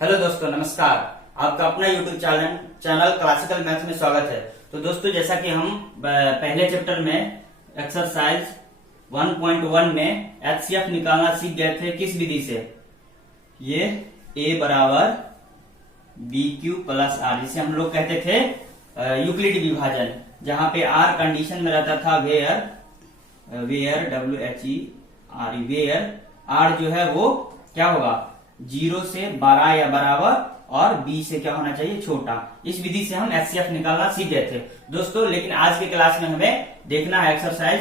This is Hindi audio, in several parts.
हेलो दोस्तों, नमस्कार। आपका अपना यूट्यूब चैनल क्लासिकल मैथ्स में स्वागत है। तो दोस्तों, जैसा कि हम पहले चैप्टर में एक्सरसाइज 1.1 में एचसीएफ निकालना सीख गए थे किस विधि से, ये a बराबर बी क्यू प्लस आर, जिसे हम लोग कहते थे यूक्लिड विभाजन, जहां पे आर कंडीशन में रहता था वेयर WHER, वेयर आर जो है वो क्या होगा, 0 से 12 या बराबर और b से क्या होना चाहिए, छोटा। इस विधि से हम एचसीएफ निकालना सीख गए थे दोस्तों। लेकिन आज के क्लास में हमें देखना है एक्सरसाइज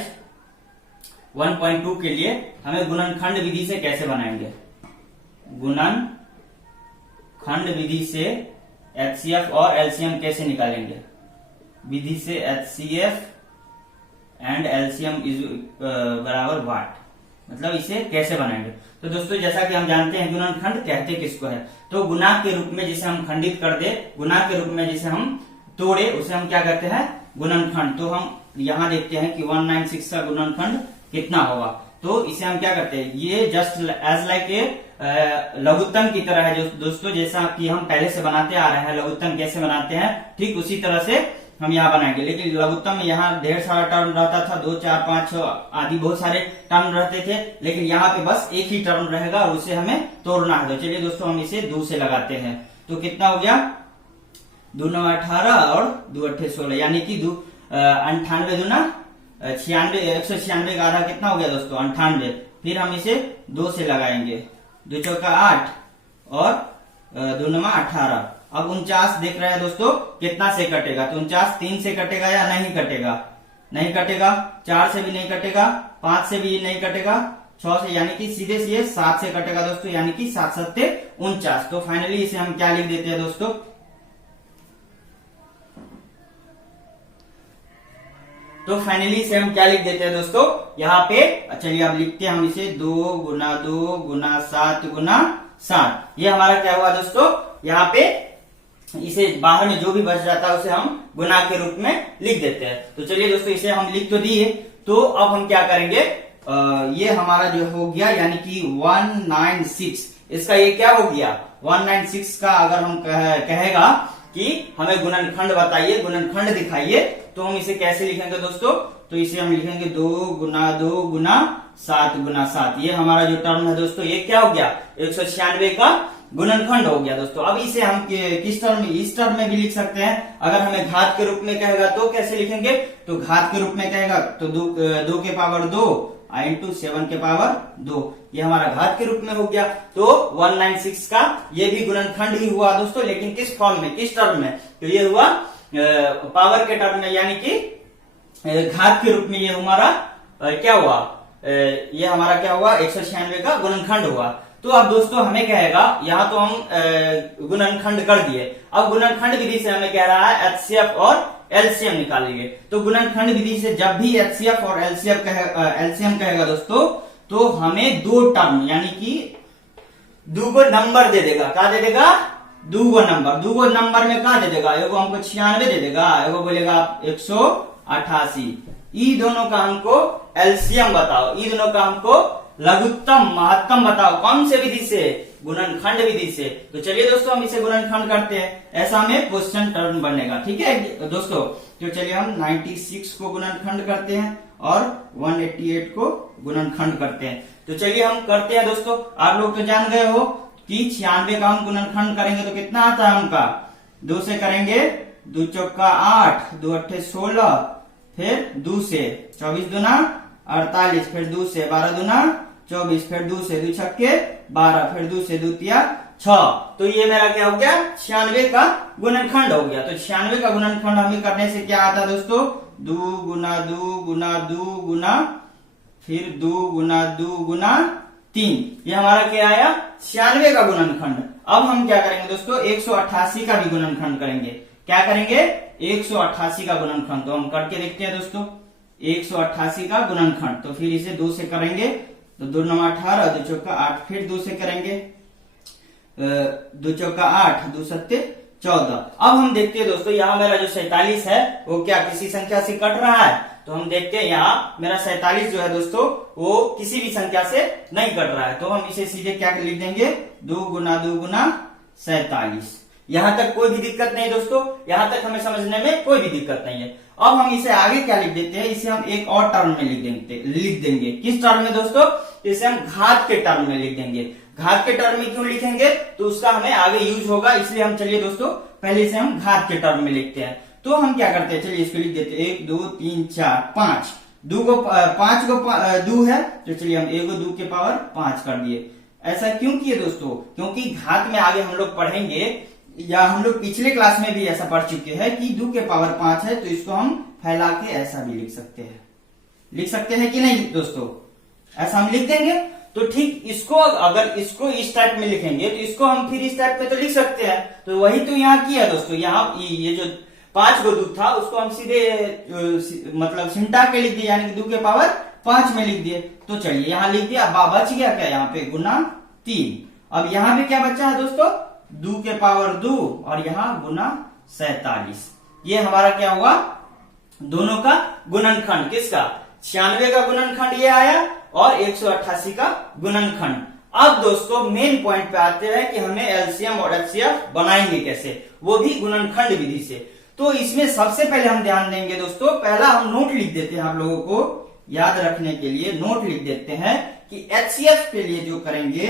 1.2 के लिए हमें गुणनखंड विधि से कैसे बनाएंगे। गुणनखंड विधि से एचसीएफ और एलसीएम कैसे निकालेंगे, विधि से एचसीएफ एंड एलसीएम इज बराबर व्हाट, मतलब इसे कैसे बनाएंगे। तो दोस्तों, जैसा कि हम जानते हैं गुणनखंड कहते किसको है, तो गुना के रूप में जिसे हम खंडित कर दे, गुना के रूप में जिसे हम तोड़े, उसे हम क्या कहते हैं, गुणनखंड। तो हम यहाँ देखते हैं कि 196 का गुणनखंड कितना होगा। तो इसे हम क्या करते हैं, ये जस्ट एज लाइक ए लघुत्तम की तरह है दोस्तों, जैसा कि हम पहले से बनाते आ रहे हैं। लघुत्तम कैसे बनाते हैं, ठीक उसी तरह से हम यहाँ बनाएंगे। लेकिन लघुत्तम में यहाँ ढेर सारा टर्म रहता था, 2, 4, 5, 6 आदि बहुत सारे टर्म रहते थे, लेकिन यहाँ पे बस एक ही टर्म रहेगा और उसे हमें तोड़ना है। तो चलिए दोस्तों, हम इसे 2 से लगाते हैं। तो कितना हो गया, 2 9 18 और 2 8 16, यानी कि 98 दूना 96, 196 का आधा कितना हो गया दोस्तों, 98। फिर हम इसे 2 से लगाएंगे, 2 चौका 8 और 2 9 18। अब 49 देख रहे हैं दोस्तों कितना से कटेगा, तो 49 3 से कटेगा या नहीं कटेगा, नहीं कटेगा। 4 से भी नहीं कटेगा, 5 से भी नहीं कटेगा, 6 से, यानी कि सीधे सीधे 7 से कटेगा दोस्तों, यानी कि 7 7 49। तो फाइनली इसे हम क्या लिख देते हैं दोस्तों, तो फाइनली इसे हम क्या लिख देते हैं दोस्तों, यहाँ पे चलिए अब लिखते हैं हम इसे 2 गुना 2 गुना 7 गुना 7। ये हमारा क्या हुआ दोस्तों, यहाँ पे इसे बाहर में जो भी बच जाता है उसे हम गुना के रूप में लिख देते हैं। तो चलिए दोस्तों, इसे हम लिख तो दिए, तो अब हम क्या करेंगे, ये हमारा जो हो गया, यानी कि 196, इसका ये क्या हो गया, 196 का अगर हम कहेगा कि हमें गुणनखंड बताइए, गुणनखंड दिखाइए, तो हम इसे कैसे लिखेंगे दोस्तों, तो इसे हम लिखेंगे 2 गुना 2 गुना 7 गुना 7। ये हमारा जो टर्म है दोस्तों, ये क्या हो गया, 196 का गुणनखंड हो गया दोस्तों। अब इसे हम किस टर्म में, इस टर्म में भी लिख सकते हैं। अगर हमें घात के रूप में कहेगा तो कैसे लिखेंगे, तो घात के रूप में कहेगा तो 2 के पावर 2 इंटू 7 के पावर 2, ये हमारा घात के रूप में हो गया। तो 196 का ये भी गुणनखंड ही हुआ दोस्तों, लेकिन किस फॉर्म में, किस टर्म में, तो ये हुआ पावर के टर्म में, यानी कि घात के रूप में। ये हमारा क्या हुआ, ये हमारा क्या हुआ, 196 का गुणनखंड हुआ। तो अब दोस्तों हमें कहेगा, यहाँ तो हम गुणनखंड कर दिए, अब गुणनखंड विधि से हमें कह रहा है एचसीएफ और एलसीएम निकालिए। तो गुणनखंड विधि से जब भी एचसीएफ और एलसीएम कहेगा दोस्तों, तो हमें 2 टर्म, यानी कि 2 नंबर दे देगा। क्या दे देगा, 2 नंबर। 2 नंबर में क्या दे देगा, एगो हमको 96 दे देगा, एगो बोलेगा 188। ई दोनों का हमको एलसीएम बताओ, ई दोनों का हमको लघुत्तम महत्तम बताओ, कौन से विधि से, गुणनखंड विधि से। तो चलिए दोस्तों, हम इसे गुणनखंड करते हैं, ऐसा में क्वेश्चन टर्न बनेगा, ठीक है दोस्तों। तो चलिए हम 96 को गुणनखंड करते हैं और 188 को गुणनखंड करते हैं। तो चलिए हम करते हैं दोस्तों। आप लोग तो जान गए हो कि 96 का हम गुणनखंड करेंगे तो कितना आता है हमका, 2 से करेंगे, 2 चौका 8, 2 8 16, फिर 2 से 24 दूना 48, फिर 2 से 12 दूना 24, फिर 2 से 2 छक्के 12, फिर 2 से 2 तिया 6। तो ये मेरा क्या हो गया, 96 का गुणनखंड हो गया। तो 96 का गुणनखंड हमें करने से क्या आता है दोस्तों, 2 गुना 2 गुना 2 गुना फिर 2 गुना 2 गुना 3, ये हमारा क्या आया, 96 का गुणनखंड। अब हम क्या करेंगे दोस्तों, 188 का भी गुणनखंड करेंगे। क्या करेंगे, 188 का गुणनखंड। तो हम करके देखते हैं दोस्तों, 188 का गुणनखंड। तो फिर इसे 2 से करेंगे, तो 2 9 18, 2 चौका 8, फिर 2 से करेंगे, 2 चौका 8, 2 7 14। अब हम देखते हैं दोस्तों, यहाँ मेरा जो 47 है वो क्या किसी संख्या से कट रहा है, तो हम देखते हैं यहाँ मेरा 47 जो है दोस्तों वो किसी भी संख्या से नहीं कट रहा है। तो हम इसे सीधे क्या लिख देंगे, 2 गुना 2 गुना 47। यहां तक कोई भी दिक्कत नहीं दोस्तों, यहां तक हमें समझने में कोई भी दिक्कत नहीं है। अब हम इसे आगे क्या लिख देते हैं, इसे हम एक और टर्म में लिख देंगे। किस टर्म में दोस्तों, इसे हम घात के टर्म में लिख देंगे। घात के टर्म में क्यों लिखेंगे, तो उसका हमें आगे यूज होगा, इसलिए हम चलिए दोस्तों पहले इसे हम घात के टर्म में लिखते हैं। तो हम क्या करते हैं, चलिए इसको लिख देते हैं 1 2 3 4 5। 5 को 2 है, तो चलिए हम 1 को 2 के पावर 5 कर दिए। ऐसा क्यों किए दोस्तों, क्योंकि घात में आगे हम लोग पढ़ेंगे, या हम लोग पिछले क्लास में भी ऐसा पढ़ चुके हैं कि 2 के पावर 5 है, तो इसको हम फैला के ऐसा भी लिख सकते हैं। लिख सकते हैं कि नहीं दोस्तों, ऐसा हम लिख देंगे। तो ठीक इसको, अगर इसको इस टाइप में लिखेंगे तो इसको हम फिर इस टाइप में तो लिख सकते हैं। तो वही तो यहाँ किया दोस्तों, यहाँ ये जो 5 को 2 था उसको हम सीधे मतलब सिमटा के लिख दिए, यानी कि 2 के पावर 5 में लिख दिए। तो चलिए यहाँ लिख दिया, बच गया क्या यहाँ पे गुना 3। अब यहाँ पे क्या बचा है दोस्तों, 2 के पावर 2 और यहाँ गुना 47। ये हमारा क्या हुआ, दोनों का गुणनखंड। किसका, 96 का गुणनखंड ये आया और 188 का गुणनखंड। अब दोस्तों मेन पॉइंट पे आते हैं कि हमें एलसीएम और एचसीएफ बनाएंगे कैसे, वो भी गुणनखंड विधि से। तो इसमें सबसे पहले हम ध्यान देंगे दोस्तों, पहला हम नोट लिख देते हैं, आप लोगों को याद रखने के लिए नोट लिख देते हैं कि एचसीएफ के लिए जो करेंगे,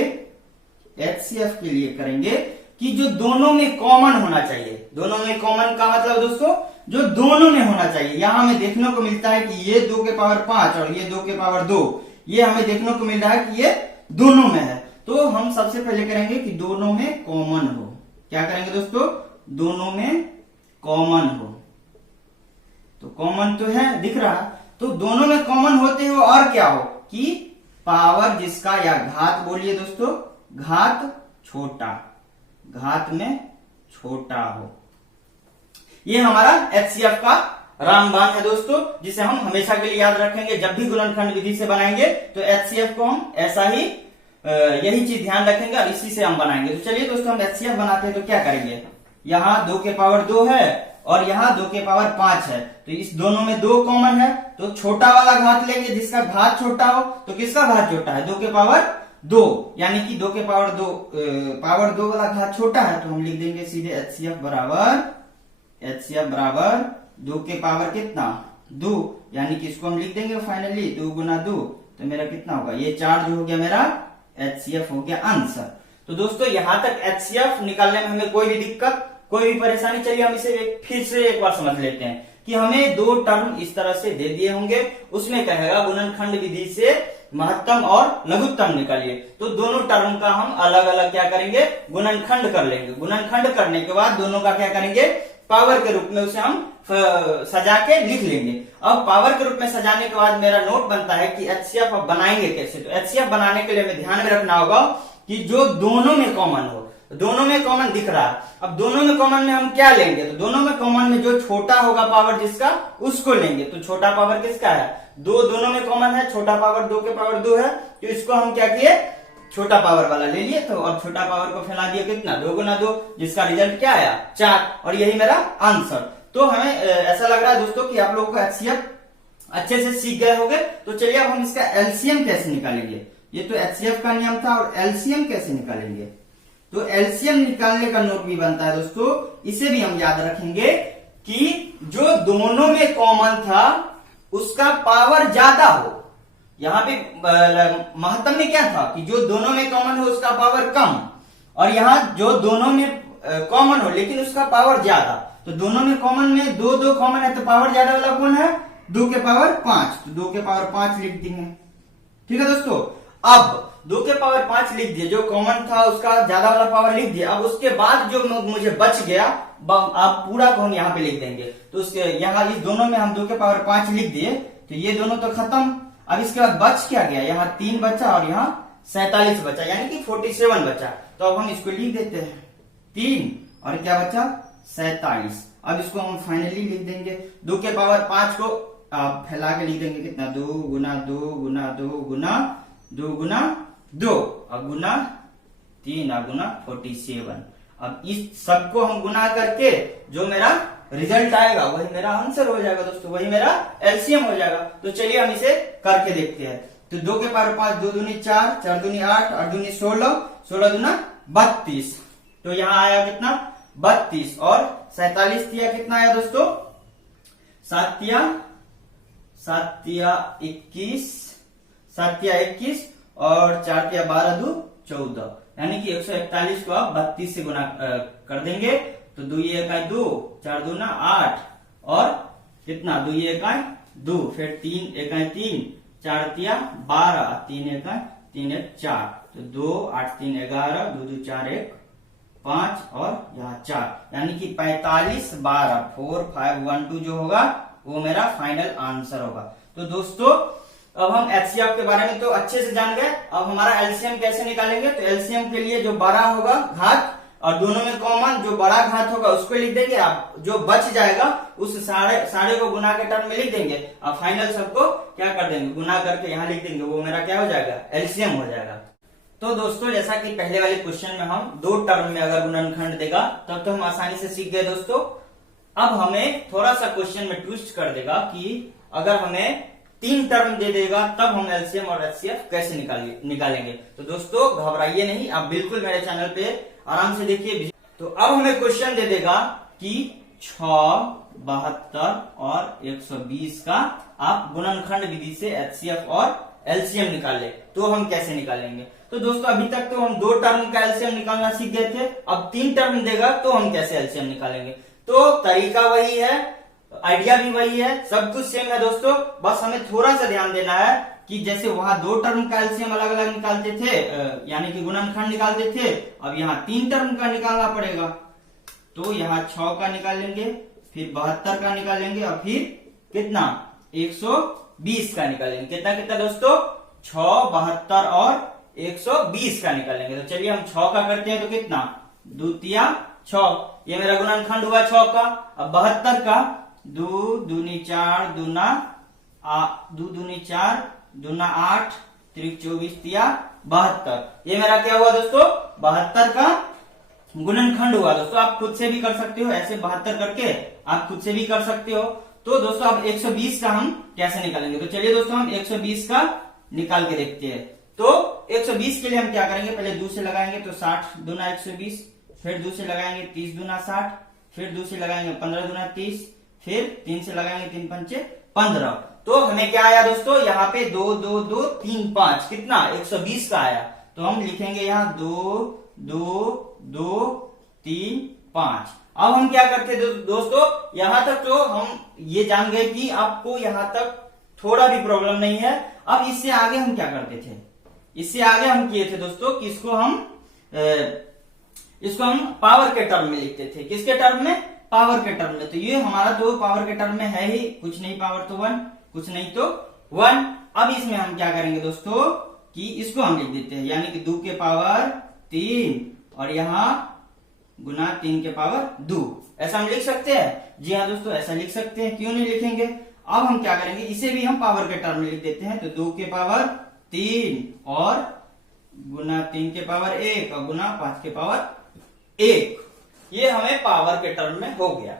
एचसीएफ के लिए करेंगे कि जो दोनों में कॉमन होना चाहिए। दोनों में कॉमन का मतलब दोस्तों जो दोनों में होना चाहिए। यहां हमें देखने को मिलता है कि ये 2 के पावर 5 और ये 2 के पावर 2, ये हमें देखने को मिल रहा है कि ये दोनों में है। तो हम सबसे पहले करेंगे कि दोनों में कॉमन हो। क्या करेंगे दोस्तों, दोनों में कॉमन हो। तो कॉमन तो है, दिख रहा, तो दोनों में कॉमन होते हो और क्या हो कि पावर जिसका, या घात बोलिए दोस्तों, घात छोटा, घात में छोटा हो। ये हमारा एचसीएफ का रामबाण है दोस्तों, जिसे हम हमेशा के लिए याद रखेंगे। जब भी गुणनखंड विधि से बनाएंगे तो एचसीएफ को हम ऐसा ही यही चीज ध्यान रखेंगे और इसी से हम बनाएंगे। तो चलिए दोस्तों हम एचसीएफ बनाते हैं। तो क्या करेंगे, यहाँ 2 के पावर 2 है और यहाँ 2 के पावर 5 है, तो इस दोनों में 2 कॉमन है, तो छोटा वाला घात लेंगे जिसका घात छोटा हो। तो किसका घात छोटा है, 2 के पावर 2, यानी कि 2 के पावर 2 वाला घात छोटा है। तो हम लिख देंगे सीधे एचसीएफ बराबर 2 के पावर कितना, 2, यानी कि इसको हम लिख देंगे फाइनली 2 गुना 2, तो मेरा कितना होगा, ये 4 जो हो गया मेरा एचसीएफ हो गया आंसर। तो दोस्तों यहां तक एचसीएफ निकालने में हमें कोई भी दिक्कत, कोई भी परेशानी, चलिए हम इसे फिर से एक बार समझ लेते हैं कि हमें 2 टर्म इस तरह से दे दिए होंगे, उसमें कहेगा गुणनखंड विधि से महत्तम और लघुत्तम निकालिए। तो दोनों टर्म का हम अलग अलग क्या करेंगे, गुणनखंड कर लेंगे। गुणनखंड करने के बाद दोनों का क्या करेंगे, पावर के रूप में उसे हम सजा के लिख लेंगे। अब पावर के रूप में सजाने के बाद मेरा नोट बनता है कि एचसीएफ अब बनाएंगे कैसे। तो एचसीएफ बनाने के लिए हमें ध्यान में रखना होगा कि जो दोनों में कॉमन हो, दोनों में कॉमन दिख रहा है। अब दोनों में कॉमन में हम क्या लेंगे, तो दोनों में कॉमन में जो छोटा होगा पावर जिसका, उसको लेंगे। तो छोटा पावर किसका है, 2 दोनों में कॉमन है, छोटा पावर 2 के पावर 2 है, तो इसको हम क्या किए, छोटा पावर वाला ले लिए। तो अब छोटा पावर को फैला दिया कितना, 2 गुना 2, जिसका रिजल्ट क्या आया 4, और यही मेरा आंसर। तो हमें ऐसा लग रहा है दोस्तों कि आप लोगों को एचसीएफ अच्छे से सीख गए होंगे। तो चलिए अब हम इसका एलसीएम कैसे निकालेंगे। ये तो एचसीएफ का नियम था, और एलसीएम कैसे निकालेंगे। तो एलसीएम निकालने का नोट भी बनता है दोस्तों, इसे भी हम याद रखेंगे कि जो दोनों में कॉमन था उसका पावर ज्यादा हो। यहाँ पे महत्तम में क्या था कि जो दोनों में कॉमन हो उसका पावर कम, और यहाँ जो दोनों में कॉमन हो लेकिन उसका पावर ज्यादा। तो दोनों में कॉमन में 2 कॉमन है, तो पावर ज्यादा वाला कौन है, 2 के पावर 5, तो 2 के पावर 5 लिख देंगे। ठीक है दोस्तों, अब 2 के पावर 5 लिख दिए, जो कॉमन था उसका ज्यादा वाला पावर लिख दिया। अब उसके बाद जो मुझे बच गया, आप पूरा को हम यहाँ पे लिख देंगे। तो उसके यहाँ इस दोनों में हम 2 के पावर 5 लिख दिए, तो ये दोनों तो खत्म। अब इसके बाद बच क्या गया, यहाँ 3 बचा और यहाँ 47 बचा, यानी कि 47 बचा। तो अब हम इसको लिख देते हैं 3 और क्या बचा 47। अब इसको हम फाइनली लिख देंगे, 2 के पावर 5 को आप फैला के लिख देंगे कितना, 2 गुना 2 गुना 2 गुना 2 गुना 2 और गुना 3 और गुना 47। अब इस सबको हम गुना करके जो मेरा रिजल्ट आएगा वही मेरा आंसर हो जाएगा दोस्तों, वही मेरा एलसीएम हो जाएगा। तो चलिए हम इसे करके देखते हैं। तो 2 के पावर 5, 2 दूनी 4, 4 दूनी 8, 8 दूनी 16, 16 दूना 32। तो तो यहाँ आया कितना 32 और 47 तिया कितना आया दोस्तों 7 तिया 21 7 तिया 21 और 4 तिया 12 दू 14 यानी कि 141 को आप 32 से गुना कर देंगे तो 2 1 2 4 2 8 और कितना 2 1 2 फिर 3 1 3 4 तिया 12 3 1 3 1 4 तो 2 8 3 11 2 2 4 1 5 और यहाँ 4 यानी कि 45 12 4 5 1 2 जो होगा वो मेरा फाइनल आंसर होगा। तो दोस्तों अब हम एचसीएफ के बारे में तो अच्छे से जान गए। अब हमारा एलसीएम कैसे निकालेंगे, तो एलसीएम के लिए जो बड़ा होगा घात और दोनों में कॉमन जो बड़ा घात होगा उसको लिख देंगे, आप जो बच जाएगा उस साढ़े को गुना के टर्म में लिख देंगे और फाइनल सबको क्या कर देंगे गुना करके यहाँ लिख देंगे, वो मेरा क्या हो जाएगा एलसीएम हो जाएगा। तो दोस्तों जैसा कि पहले वाले क्वेश्चन में हम 2 टर्म में अगर गुणनखंड देगा तब तो हम आसानी से सीख गए दोस्तों। अब हमें थोड़ा सा क्वेश्चन में ट्विस्ट कर देगा कि अगर हमें 3 टर्म दे देगा तब हम एलसीएम और एचसीएफ कैसे निकालेंगे। तो दोस्तों घबराइए नहीं, आप बिल्कुल मेरे चैनल पे आराम से देखिए। तो अब हमें क्वेश्चन दे देगा कि 6, 72 और 120 का आप गुणनखंड विधि से एचसीएफ और एलसीएम निकाल ले, तो हम कैसे निकालेंगे। तो दोस्तों अभी तक तो हम 2 टर्म का एलसीएम निकालना सीख गए थे, अब 3 टर्म देगा तो हम कैसे एलसीएम निकालेंगे। तो तरीका वही है, आइडिया भी वही है, सब कुछ सेम है दोस्तों। बस हमें थोड़ा सा ध्यान देना है कि जैसे वहां 2 टर्म का एलसीएम अलग अलग निकालते थे, यानी कि गुणनखंड निकालते थे, अब यहाँ 3 टर्म का निकालना पड़ेगा। तो यहाँ 6 का निकालेंगे, फिर 72 का निकालेंगे और फिर कितना 120 का निकालेंगे। कितना कितना दोस्तों 6, 72 और 120 का निकालेंगे। तो चलिए हम 6 का करते हैं, तो कितना 2 तिया 6, ये मेरा गुणनखंड हुआ 6 का। अब 72 का 2 दूनी 4 दूना 2 दूनी 4 दूना 8 त्रिक 24 तिया 72, ये मेरा क्या हुआ दोस्तों 72 का गुणनखंड हुआ। दोस्तों आप खुद से भी कर सकते हो, ऐसे 72 करके आप खुद से भी कर सकते हो। तो दोस्तों अब 120 का हम कैसे निकालेंगे, तो चलिए दोस्तों हम 120 का निकाल के देखते हैं। तो 120 के लिए हम क्या करेंगे, पहले 2 से लगाएंगे तो 60 दूना 120, फिर 2 से लगाएंगे 30 दूना 60, फिर 2 से लगाएंगे 15 दूना 30, फिर 3 से लगाएंगे 3 पंचे 15। तो हमें क्या आया दोस्तों यहाँ पे 2 2 2 3 5 कितना 120 का आया। तो हम लिखेंगे यहाँ 2 2 2 3 5। अब हम क्या करते दोस्तों, यहां तक तो हम ये जान गए कि आपको यहां तक थोड़ा भी प्रॉब्लम नहीं है। अब इससे आगे हम क्या करते थे, इससे आगे हम किए थे दोस्तों कि इसको हम पावर के टर्म में लिखते थे। किसके टर्म में, पावर के टर्म में। तो ये हमारा तो पावर के टर्म में है ही, कुछ नहीं पावर तो 1, कुछ नहीं तो 1। अब इसमें हम क्या करेंगे दोस्तों कि इसको हम लिख देते हैं, यानी कि 2 के पावर 3 और यहाँ गुना 3 के पावर 2, ऐसा हम लिख सकते हैं। जी हाँ दोस्तों ऐसा लिख सकते हैं, क्यों नहीं लिखेंगे। अब हम क्या करेंगे, इसे भी हम पावर के टर्म में लिख देते हैं। तो 2 के पावर 3 और गुना 3 के पावर 1 और गुना 5 के पावर 1, ये हमें पावर के टर्म में हो गया।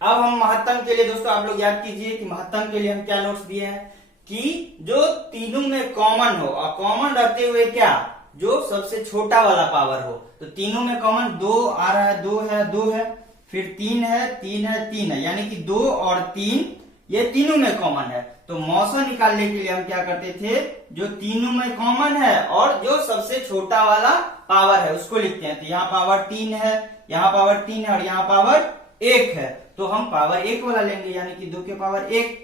अब हम महत्तम के लिए दोस्तों आप लोग याद कीजिए कि महत्तम के लिए हम क्या नोट्स दिए हैं कि जो तीनों में कॉमन हो, और कॉमन रहते हुए क्या जो सबसे छोटा वाला पावर हो। तो तीनों में कॉमन 2 आ रहा है, 2 है 2 है, फिर 3 है 3 है 3 है, यानी कि 2 और 3 ये तीनों में कॉमन है। तो मौसा निकालने के लिए हम क्या करते थे, जो तीनों में कॉमन है और जो सबसे छोटा वाला पावर है उसको लिखते हैं। तो यहाँ पावर 3 है, यहाँ पावर 3 है और यहाँ पावर 1 है, तो हम पावर 1 वाला लेंगे, यानी कि 2 के पावर 1।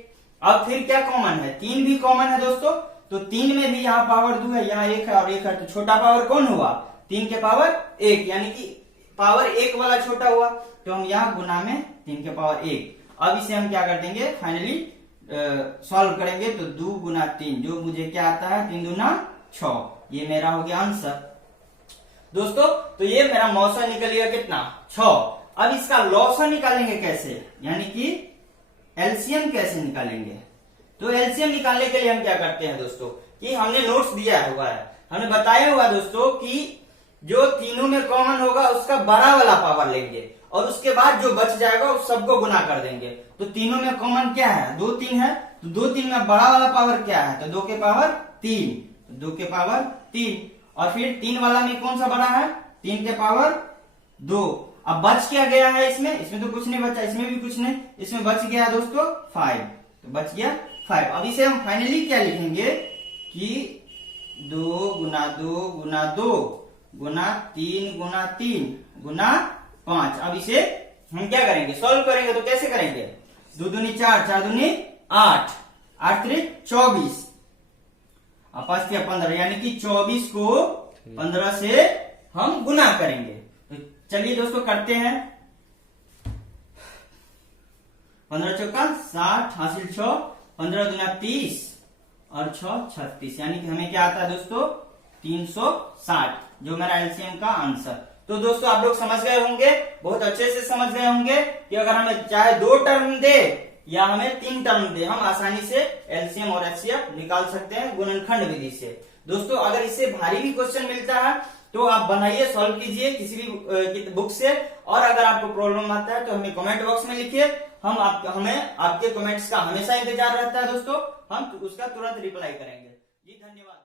अब फिर क्या कॉमन है, 3 भी कॉमन है दोस्तों। तो 3 में भी यहाँ पावर 2 है, यहाँ 1 है और 1 है, तो छोटा पावर कौन हुआ 3 के पावर 1, यानी कि पावर 1 वाला छोटा हुआ। तो हम यहाँ गुना में 3 के पावर 1। अब इसे हम क्या कर देंगे, फाइनली सॉल्व करेंगे। तो 2 गुना 3 जो मुझे क्या आता है 3 दूना 6, ये मेरा हो गया आंसर दोस्तों। तो ये मेरा मौसा निकल गया कितना 6। अब इसका लॉसा निकालेंगे कैसे, यानी कि एलसीएम कैसे निकालेंगे। तो एलसीएम निकालने के लिए हम क्या करते हैं दोस्तों कि हमने नोट्स दिया हुआ है, हमने बताया हुआ दोस्तों कि जो तीनों में कॉमन होगा उसका बड़ा वाला पावर लेंगे और उसके बाद जो बच जाएगा उस सबको गुना कर देंगे। तो तीनों में कॉमन क्या है 2 3 है, तो 2 3 में बड़ा वाला पावर क्या है, तो 2 के पावर 3, 2 के पावर 3 और फिर 3 वाला में कौन सा बड़ा है 3 के पावर 2। अब बच क्या गया है इसमें तो कुछ नहीं बचा, इसमें भी कुछ नहीं, इसमें बच गया है दोस्तों 5, तो बच गया 5। अब इसे हम फाइनली क्या लिखेंगे कि 2 गुना 2 गुना 2 गुना 3 गुना 3 गुना 5। अब इसे हम क्या करेंगे, सॉल्व करेंगे। तो कैसे करेंगे, 2 दूनी 4, 4 दूनी 8, 8 3 24, 5 3 15, यानी कि 24 को 15 से हम गुना करेंगे। तो चलिए दोस्तों करते हैं। 15 चौका 60 हासिल 6, 15 दुना 30 और 6 36, यानी कि हमें क्या आता है दोस्तों 360, जो मेरा एलसीएम का आंसर। तो दोस्तों आप लोग समझ गए होंगे, बहुत अच्छे से समझ गए होंगे कि अगर हमें चाहे 2 टर्म दे या हमें 3 टर्म दे, हम आसानी से एलसीएम और एचसीएफ निकाल सकते हैं गुणनखंड विधि से। दोस्तों अगर इससे भारी भी क्वेश्चन मिलता है तो आप बनाइए, सॉल्व कीजिए किसी भी बुक से। और अगर आपको प्रॉब्लम आता है तो हमें कमेंट बॉक्स में लिखिए, हमें आपके कमेंट्स का हमेशा इंतजार रहता है दोस्तों, हम उसका तुरंत रिप्लाई करेंगे। जी धन्यवाद।